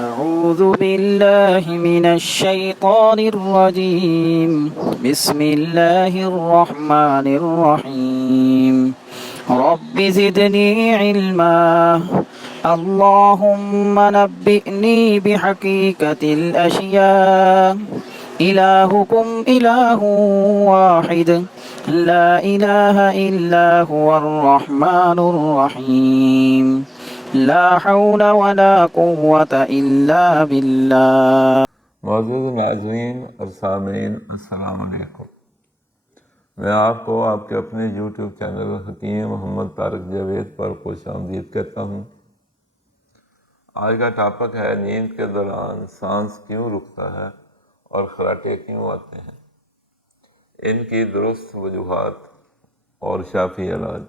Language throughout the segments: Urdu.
أعوذ بالله من الشيطان الرجيم. بسم الله الرحمن الرحيم. رب زدني علما. اللهم نبئني بحقيقة الأشياء. إلهكم إله واحد لا إله إلا هو الرحمن الرحيم. لا حول ولا قوة إلا بالله. معزز ناظرین اور سامعین، السلام علیکم۔ میں آپ کو آپ کے اپنے یوٹیوب چینل حکیم محمد طارق جاوید پر خوش آمدید کہتا ہوں۔ آج کا ٹاپک ہے نیند کے دوران سانس کیوں رکتا ہے اور خراٹے کیوں آتے ہیں، ان کی درست وجوہات اور شافی علاج۔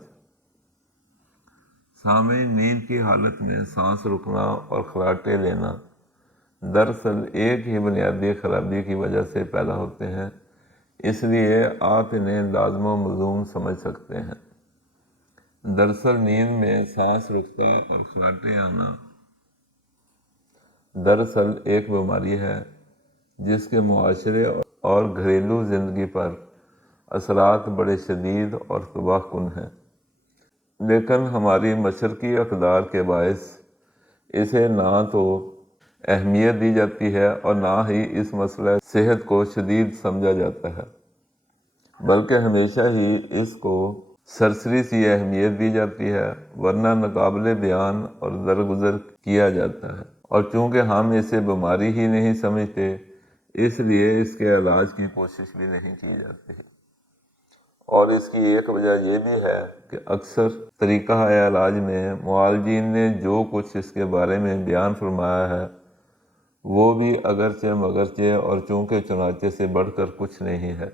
سامعین، نیند کی حالت میں سانس رکنا اور خراٹے لینا دراصل ایک ہی بنیادی خرابی کی وجہ سے پیدا ہوتے ہیں، اس لیے آپ انہیں لازم و ملزوم سمجھ سکتے ہیں۔ دراصل نیند میں سانس رکتا اور خراٹے آنا دراصل ایک بیماری ہے جس کے معاشرے اور گھریلو زندگی پر اثرات بڑے شدید اور تباہ کن ہیں، لیکن ہماری مشرقی اقدار کے باعث اسے نہ تو اہمیت دی جاتی ہے اور نہ ہی اس مسئلہ صحت کو شدید سمجھا جاتا ہے، بلکہ ہمیشہ ہی اس کو سرسری سی اہمیت دی جاتی ہے، ورنہ ناقابل بیان اور درگزر کیا جاتا ہے۔ اور چونکہ ہم اسے بیماری ہی نہیں سمجھتے، اس لیے اس کے علاج کی کوشش بھی نہیں کی جاتی۔ اور اس کی ایک وجہ یہ بھی ہے کہ اکثر طریقہ علاج میں معالجین نے جو کچھ اس کے بارے میں بیان فرمایا ہے وہ بھی اگرچہ مگرچہ اور چونکہ چنانچہ سے بڑھ کر کچھ نہیں ہے۔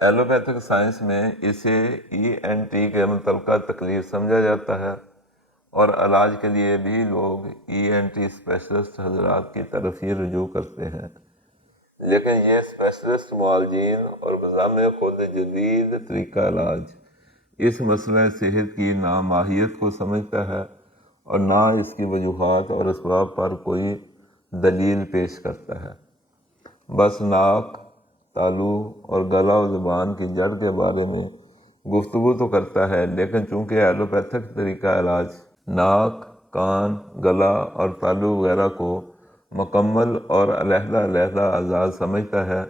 ایلوپیتھک سائنس میں اسے ENT کے متعلقہ تکلیف سمجھا جاتا ہے، اور علاج کے لیے بھی لوگ ENT اسپیشلسٹ حضرات کی طرف ہی رجوع کرتے ہیں، لیکن یہ اسپیشلسٹ معالجین اور بذات خود جدید طریقہ علاج اس مسئلہ صحت کی نہ ماہیت کو سمجھتا ہے اور نہ اس کی وجوہات اور اسباب پر کوئی دلیل پیش کرتا ہے، بس ناک، تالو اور گلا و زبان کی جڑ کے بارے میں گفتگو تو کرتا ہے، لیکن چونکہ ایلوپیتھک طریقہ علاج ناک، کان، گلا اور تالو وغیرہ کو مکمل اور علیحدہ علیحدہ اعضاء سمجھتا ہے،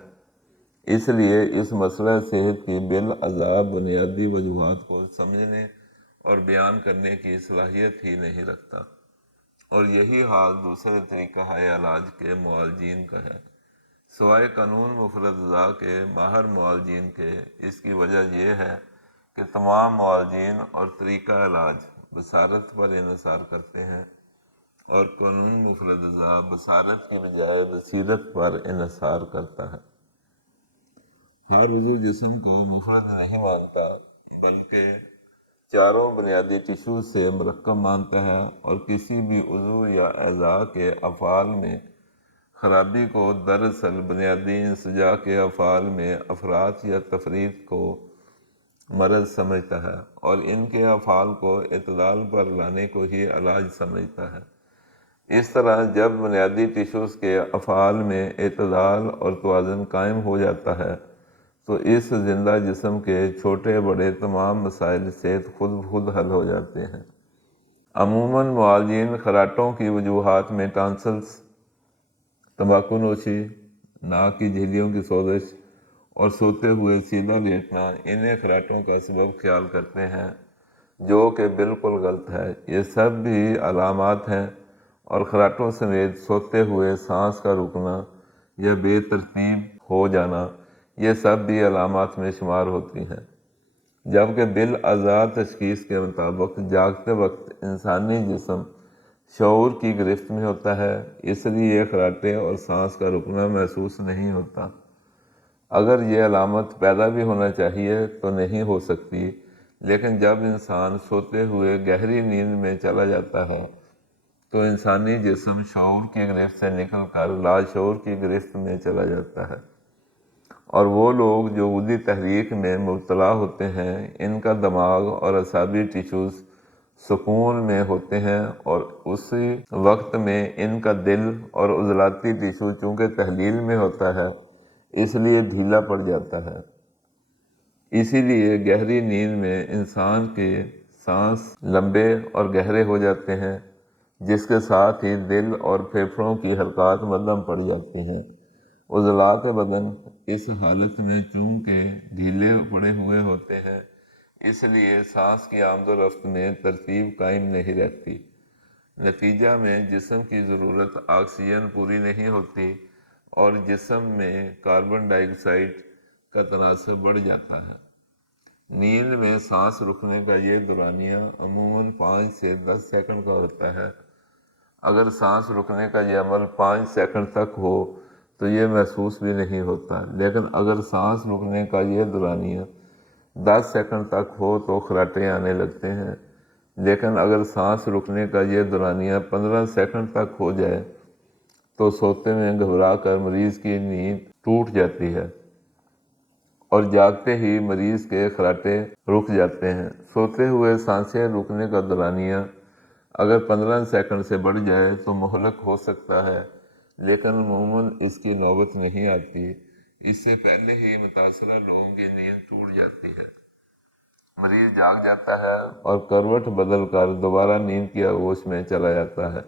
اس لیے اس مسئلہ صحت کی بالاضافہ بنیادی وجوہات کو سمجھنے اور بیان کرنے کی صلاحیت ہی نہیں رکھتا۔ اور یہی حال دوسرے طریقہ علاج کے معالجین کا ہے، سوائے قانون مفرد اعضاء کے ماہر معالجین کے۔ اس کی وجہ یہ ہے کہ تمام معالجین اور طریقہ علاج بصارت پر انحصار کرتے ہیں، اور قانون مفرد اعضاء بصارت کی بجائے بصیرت پر انحصار کرتا ہے۔ ہر عضو جسم کو مفرد نہیں مانتا، بلکہ چاروں بنیادی ٹیشوز سے مرکب مانتا ہے، اور کسی بھی عضو یا اعضاء کے افعال میں خرابی کو دراصل بنیادی انسجا کے افعال میں افراط یا تفریط کو مرض سمجھتا ہے، اور ان کے افعال کو اعتدال پر لانے کو ہی علاج سمجھتا ہے۔ اس طرح جب بنیادی ٹیشوز کے افعال میں اعتدال اور توازن قائم ہو جاتا ہے تو اس زندہ جسم کے چھوٹے بڑے تمام مسائل صحت خود بخود حل ہو جاتے ہیں۔ عموماً معالجین خراٹوں کی وجوہات میں ٹانسلز، تمباکو نوشی، ناک کی جھلیوں کی سوزش اور سوتے ہوئے سیدھا لیٹنا انہیں خراٹوں کا سبب خیال کرتے ہیں، جو کہ بالکل غلط ہے۔ یہ سب بھی علامات ہیں، اور خراٹوں سمیت سوتے ہوئے سانس کا رکنا یا بے ترتیب ہو جانا یہ سب بھی علامات میں شمار ہوتی ہیں، جبکہ بالاضافہ تشخیص کے مطابق جاگتے وقت انسانی جسم شعور کی گرفت میں ہوتا ہے، اس لیے خراٹے اور سانس کا رکنا محسوس نہیں ہوتا۔ اگر یہ علامت پیدا بھی ہونا چاہیے تو نہیں ہو سکتی، لیکن جب انسان سوتے ہوئے گہری نیند میں چلا جاتا ہے تو انسانی جسم شعور کی گرفت سے نکل کر لاشعور کی گرفت میں چلا جاتا ہے، اور وہ لوگ جو غدی تحریک میں مبتلا ہوتے ہیں ان کا دماغ اور اعصابی ٹیشوز سکون میں ہوتے ہیں، اور اسی وقت میں ان کا دل اور عضلاتی ٹیشو چونکہ تحلیل میں ہوتا ہے اس لیے ڈھیلا پڑ جاتا ہے۔ اسی لیے گہری نیند میں انسان کے سانس لمبے اور گہرے ہو جاتے ہیں، جس کے ساتھ ہی دل اور پھیپھڑوں کی حرکات مدھم پڑ جاتی ہیں۔ عضلات بدن اس حالت میں چونکہ ڈھیلے پڑے ہوئے ہوتے ہیں، اس لیے سانس کی آمد و رفت میں ترتیب قائم نہیں رہتی۔ نتیجہ میں جسم کی ضرورت آکسیجن پوری نہیں ہوتی اور جسم میں کاربن ڈائی آکسائڈ کا تناسب بڑھ جاتا ہے۔ نیند میں سانس رکنے کا یہ دورانیہ عموماً 5 سے 10 سیکنڈ کا ہوتا ہے۔ اگر سانس رکنے کا یہ عمل 5 سیکنڈ تک ہو تو یہ محسوس بھی نہیں ہوتا، لیکن اگر سانس رکنے کا یہ دورانیہ 10 سیکنڈ تک ہو تو خراٹے آنے لگتے ہیں، لیکن اگر سانس رکنے کا یہ دورانیہ 15 سیکنڈ تک ہو جائے تو سوتے میں گھبرا کر مریض کی نیند ٹوٹ جاتی ہے اور جاگتے ہی مریض کے خراٹے رک جاتے ہیں۔ سوتے ہوئے سانسیں رکنے کا دورانیہ اگر 15 سیکنڈ سے بڑھ جائے تو مہلک ہو سکتا ہے، لیکن عموماً اس کی نوبت نہیں آتی، اس سے پہلے ہی متاثرہ لوگوں کی نیند ٹوٹ جاتی ہے، مریض جاگ جاتا ہے اور کروٹ بدل کر دوبارہ نیند کی آغوش میں چلا جاتا ہے۔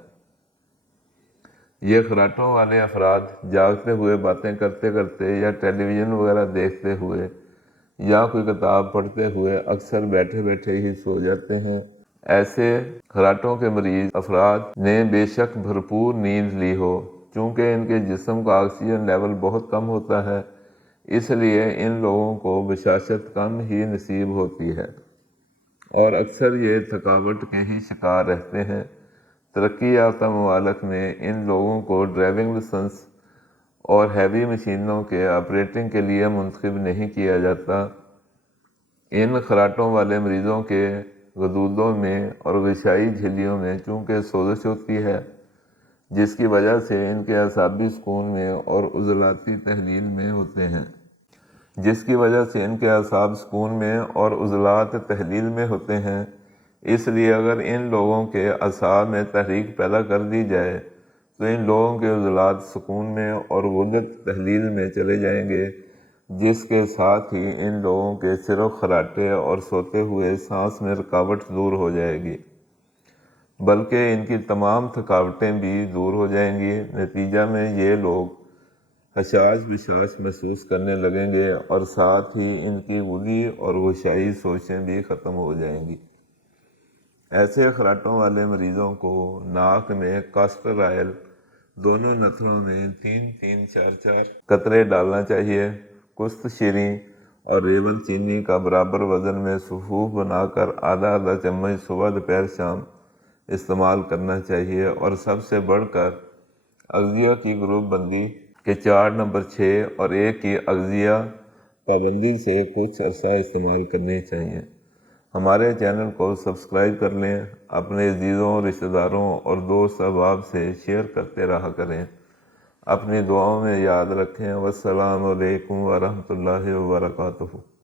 یہ خراٹوں والے افراد جاگتے ہوئے باتیں کرتے کرتے یا ٹیلی ویژن وغیرہ دیکھتے ہوئے یا کوئی کتاب پڑھتے ہوئے اکثر بیٹھے بیٹھے ہی سو جاتے ہیں۔ ایسے خراٹوں کے مریض افراد نے بے شک بھرپور نیند لی ہو، چونکہ ان کے جسم کا آکسیجن لیول بہت کم ہوتا ہے، اس لیے ان لوگوں کو بشاشت کم ہی نصیب ہوتی ہے اور اکثر یہ تھکاوٹ کے ہی شکار رہتے ہیں۔ ترقی یافتہ ممالک میں ان لوگوں کو ڈرائیونگ لائسنس اور ہیوی مشینوں کے آپریٹنگ کے لیے منتخب نہیں کیا جاتا۔ ان خراٹوں والے مریضوں کے غدودوں میں اور غشائی جھلیوں میں چونکہ سوزش ہوتی ہے، جس کی وجہ سے ان کے اعصابی سکون میں اور عضلاتی تحلیل میں ہوتے ہیں، اس لیے اگر ان لوگوں کے اعصاب میں تحریک پیدا کر دی جائے تو ان لوگوں کے عضلات سکون میں اور غدد تحلیل میں چلے جائیں گے، جس کے ساتھ ہی ان لوگوں کے صرف خراٹے اور سوتے ہوئے سانس میں رکاوٹ دور ہو جائے گی، بلکہ ان کی تمام تھکاوٹیں بھی دور ہو جائیں گی۔ نتیجہ میں یہ لوگ حشاش بشاش محسوس کرنے لگیں گے اور ساتھ ہی ان کی غدی اور غشائی سوچیں بھی ختم ہو جائیں گی۔ ایسے خراٹوں والے مریضوں کو ناک میں کاسٹر آئل دونوں نتھنوں میں 3-3 4-4 قطرے ڈالنا چاہیے۔ کست شیریں اور ریول چینی کا برابر وزن میں صفوف بنا کر آدھا آدھا چمچ صبح دوپہر شام استعمال کرنا چاہیے، اور سب سے بڑھ کر اغذیہ کی گروپ بندی کے چارٹ نمبر 6 اور 1 کی اغذیہ پابندی سے کچھ عرصہ استعمال کرنے چاہیے۔ ہمارے چینل کو سبسکرائب کر لیں، اپنے عزیزوں، رشتہ داروں اور دوست احباب سے شیئر کرتے رہا کریں۔ اپنی دعاؤں میں یاد رکھیں۔ والسلام علیکم ورحمۃ اللہ وبرکاتہ۔